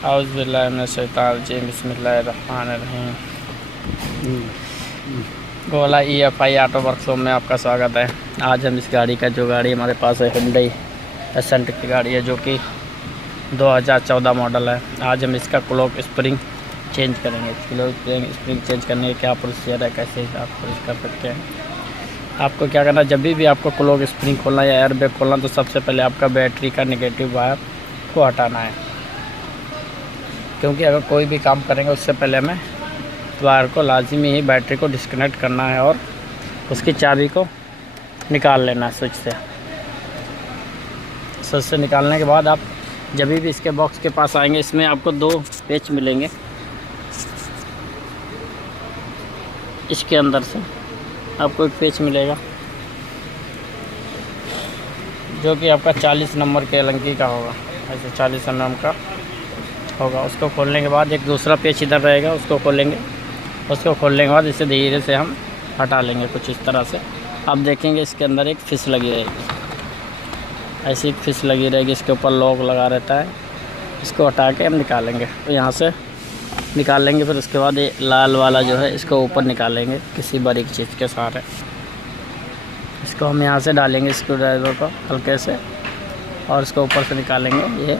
औज़ुबिल्लाहिमिनश्शैतानिर्रजीम बिस्मिल्लाहिर्रहमानिर्रहीम। गोला EFI auto workshop में आपका स्वागत है। आज हम इस गाड़ी का जो गाड़ी हमारे पास है हुंडई एसेंट की गाड़ी है जो कि 2014 मॉडल है। आज हम इसका क्लॉक स्प्रिंग चेंज करेंगे। क्लॉक स्प्रिंग चेंज करने का क्या प्रोसीजर है, कैसे आप कर सकते हैं। आपको क्या करना है, जब भी आपको क्लॉक स्प्रिंग खोलना या एयर बैग खोलना तो सबसे पहले आपका बैटरी का नेगेटिव वायर को हटाना है, क्योंकि अगर कोई भी काम करेंगे उससे पहले हमें वायर को लाजमी ही बैटरी को डिस्कनेक्ट करना है और उसकी चाबी को निकाल लेना है स्विच से निकालने के बाद आप जब भी इसके बॉक्स के पास आएंगे, इसमें आपको 2 पेच मिलेंगे। इसके अंदर से आपको एक पेच मिलेगा जो कि आपका 40 नंबर के अलंकी का होगा, ऐसे 40 mm का होगा। उसको खोलने के बाद एक दूसरा पेच इधर रहेगा, उसको खोलेंगे। उसको खोलने के बाद इसे धीरे से हम हटा लेंगे कुछ इस तरह से। आप देखेंगे इसके अंदर एक फिश लगी रहेगी, ऐसी एक फिश लगी रहेगी, इसके ऊपर लॉक लगा रहता है। इसको हटा के हम निकालेंगे, तो यहाँ से निकाल लेंगे। फिर उसके बाद ये लाल वाला जो है इसको ऊपर निकालेंगे किसी बारीक चीज़ के सहारे। इसको हम यहाँ से डालेंगे स्क्रू ड्राइवर को हल्के से और इसको ऊपर से निकालेंगे। ये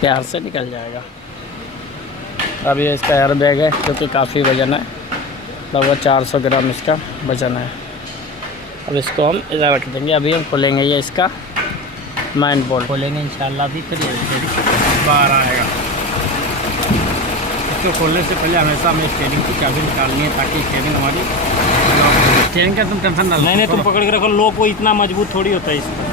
प्यार से निकल जाएगा। अब ये इसका एयर बैग है जो कि काफ़ी वज़न है, लगभग 400 ग्राम इसका वज़न है। अब इसको हम इधर रख देंगे। अभी हम खोलेंगे ये इसका मैन बोल्ट खोलेंगे इंशाल्लाह। अभी फिर ये बाहर आएगा। इसको खोलने से पहले हमेशा हमें स्टीयरिंग की चाबी निकालनी है ताकि स्टीयरिंग हमारी स्टीयरिंग का तुम टेंशन ना लो। नहीं तुम पकड़ के रखो। लॉक वो इतना मजबूत थोड़ी होता है इसका।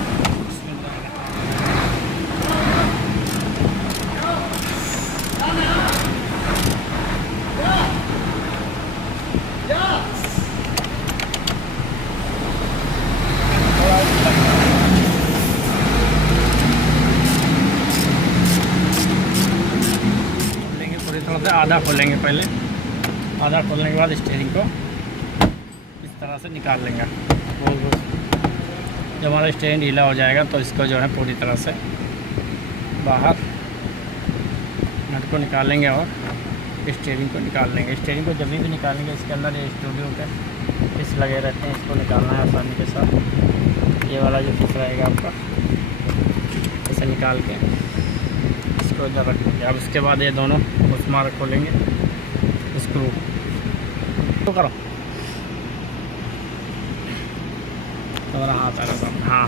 थोड़ा सा आधा खोलेंगे पहले। आधा खोलने के बाद स्टीयरिंग को इस तरह से निकाल लेंगे। जब हमारा स्टीयरिंग ढीला हो जाएगा तो इसको जो है पूरी तरह से बाहर नट को निकालेंगे और स्टीयरिंग को निकाल लेंगे। स्टीयरिंग को जब भी निकालेंगे इसके अंदर ये स्टूडियो के फिश लगे रहते हैं, इसको निकालना है आसानी के साथ। ये वाला जो फिश रहेगा आपका, इसे निकाल के इसको इधर रख देंगे। अब इसके बाद ये दोनों मुस्मार खोलेंगे, स्क्रू तो करो तुम्हारा हाथ आ रहा। हाँ,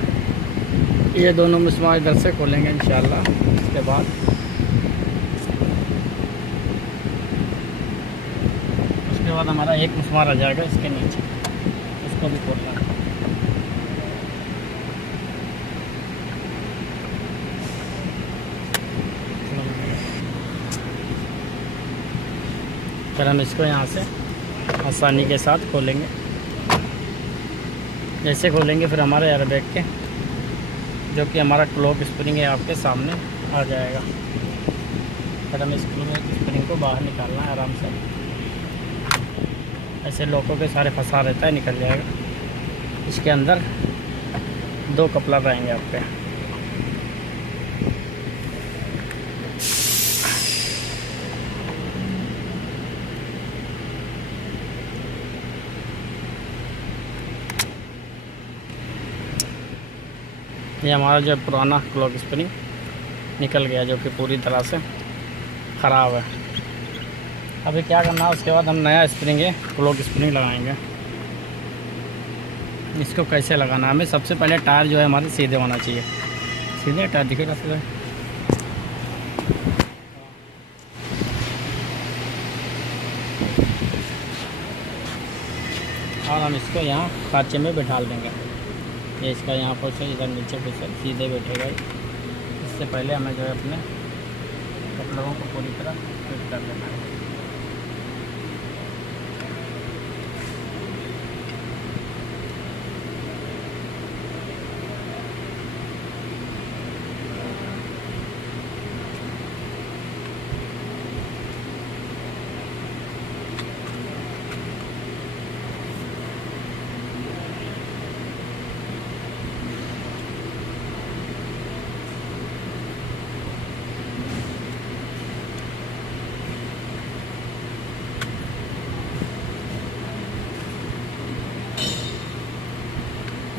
ये दोनों मुस्मार इधर से खोलेंगे इंशाल्लाह। इसके बाद हमारा एक मुस्मार आ जाएगा इसके नीचे, इसको भी खोलना है। फिर हम इसको यहाँ से आसानी के साथ खोलेंगे। जैसे खोलेंगे फिर हमारे एयर बैग के जो कि हमारा क्लॉक स्प्रिंग है आपके सामने आ जाएगा। फिर हम इस क्लॉक स्प्रिंग को बाहर निकालना है आराम से। ऐसे लॉकों के सारे फंसा रहता है, निकल जाएगा। इसके अंदर 2 कपलर रहेंगे आपके। ये हमारा जो पुराना क्लॉक स्प्रिंग निकल गया जो कि पूरी तरह से ख़राब है। अभी क्या करना है, उसके बाद हम नया स्प्रिंग है क्लॉक स्प्रिंग लगाएंगे। इसको कैसे लगाना है, हमें सबसे पहले टायर जो है हमारे सीधे होना चाहिए। सीधे टायर दिखेगा सीधे। और हम इसको यहाँ खाँचे में बैठा देंगे। ये इसका यहाँ पर से इधर नीचे पे से सीधे बैठेगा। इससे पहले हमें जो है अपने कपड़ों को पूरी तरह फिट कर देना है।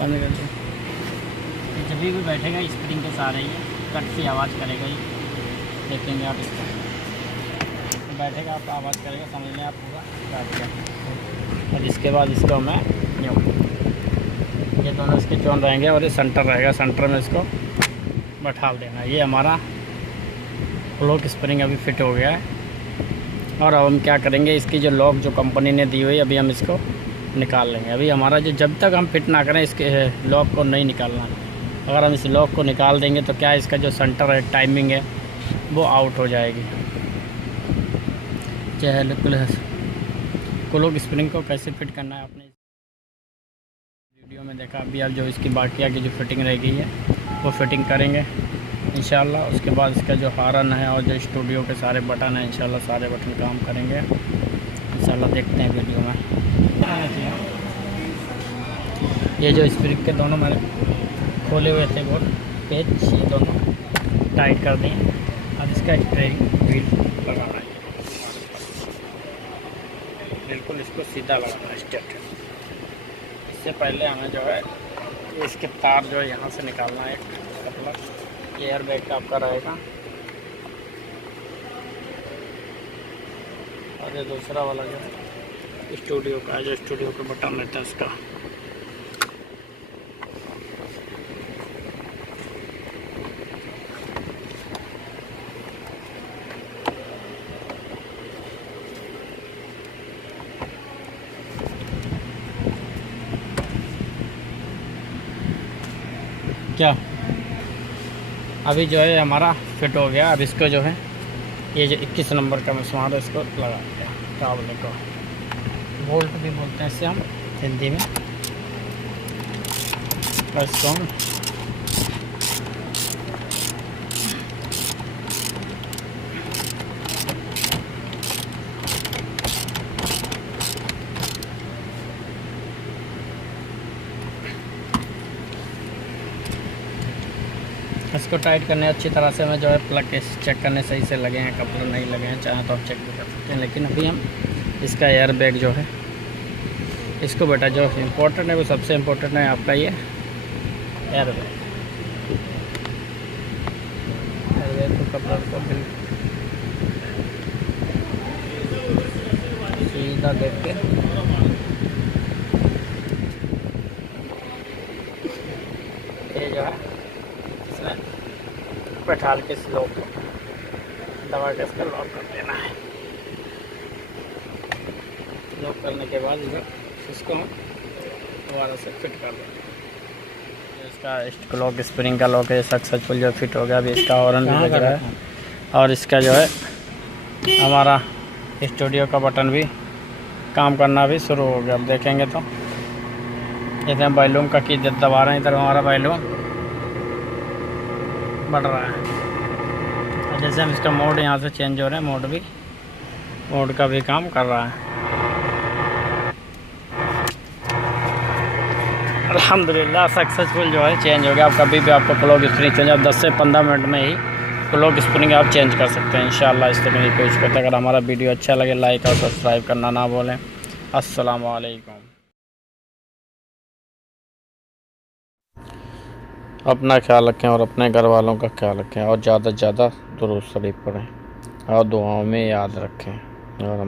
बंद कर दिया। ये जब भी बैठेगा स्प्रिंग के सहारे ही कट सी आवाज़ करेगा ये, देखेंगे आप इसको बैठेगा आप आवाज़ करेगा, समझ लें आप पूरा काट गया। और इसके बाद इसको मैं ये दोनों इसके चोन रहेंगे और ये सेंटर रहेगा, सेंटर में इसको बैठा देना। ये हमारा क्लॉक स्प्रिंग अभी फिट हो गया है। और अब हम क्या करेंगे, इसकी जो लॉक जो कंपनी ने दी हुई है अभी हम इसको निकाल लेंगे। अभी हमारा जो जब तक हम फिट ना करें इसके लॉक को नहीं निकालना। अगर हम इस लॉक को निकाल देंगे तो क्या इसका जो सेंटर है टाइमिंग है वो आउट हो जाएगी। चहल क्लॉक स्प्रिंग को कैसे फिट करना है आपने वीडियो में देखा। अभी आप जो इसकी बाकिया की जो फिटिंग रह गई है वो फिटिंग करेंगे इंशाल्लाह। उसके बाद इसका जो हॉर्न है और जो स्टूडियो के सारे बटन हैं इंशाल्लाह सारे बटन काम करेंगे इंशाल्लाह। देखते हैं वीडियो में। ये जो स्प्रिंग के दोनों मैंने खोले हुए थे वो पेच ये दोनों टाइट कर दिए। अब इसका स्टीयरिंग व्हील लगाना है, बिल्कुल इसको सीधा लगाना है स्ट्रेट। इससे पहले हमें जो है इसके तार जो है यहाँ से निकालना है। मतलब एयर बैग का आपका रहेगा और ये दूसरा वाला जो है स्टूडियो का, जो स्टूडियो का बटन रहता है उसका। क्या अभी जो है हमारा फिट हो गया। अब इसको जो है ये जो 21 नंबर का मिसमार है इसको लगा दिया, काबले को बोल्ट भी बोलते हैं इससे हम हिंदी में। और इसको हम इसको टाइट करने अच्छी तरह से हमें जो है प्लग चेक करने सही से लगे हैं, कपड़े नहीं लगे हैं, चाहे तो आप चेक भी कर सकते हैं। लेकिन अभी हम इसका एयर बैग जो है इसको बेटा जो इम्पोर्टेंट है वो सबसे इम्पोर्टेंट है आपका ये एयर बैग। एयर बैग को कपड़े को बिल्कुल सीधा देख के ये जो है बैठाल के इस लॉक को दबा के इसका लॉक कर देना है। लॉक करने के बाद इसको हम दोबारा से फिट कर देंगे। इसका क्लॉक स्प्रिंग का लॉक है सक्सेसफुल जो फिट हो गया। अभी इसका हॉर्न भी लग रहा है और इसका जो है हमारा स्टूडियो का बटन भी काम करना भी शुरू हो गया। अब देखेंगे तो इसमें वॉल्यूम का की दबा रहे हैं, इधर हमारा वॉल्यूम बढ़ रहा है। और जैसे हम इसका मोड यहाँ से चेंज हो रहे हैं, मोड का भी काम कर रहा है। अल्हम्दुलिल्लाह सक्सेसफुल जो है चेंज हो गया। आप कभी भी आपको क्लॉक स्प्रिंग चेंज आप 10 से 15 मिनट में ही क्लॉक स्प्रिंग आप चेंज कर सकते हैं इंशाल्लाह। इस तकनीक को यूज़ करते। अगर हमारा वीडियो अच्छा लगे लाइक और सब्सक्राइब करना ना भूलें। अस्सलामु अलैकुम। अपना ख्याल रखें और अपने घर वालों का ख्याल रखें और ज़्यादा से ज़्यादा दुरूद शरीफ पढ़ें और दुआओं में याद रखें। और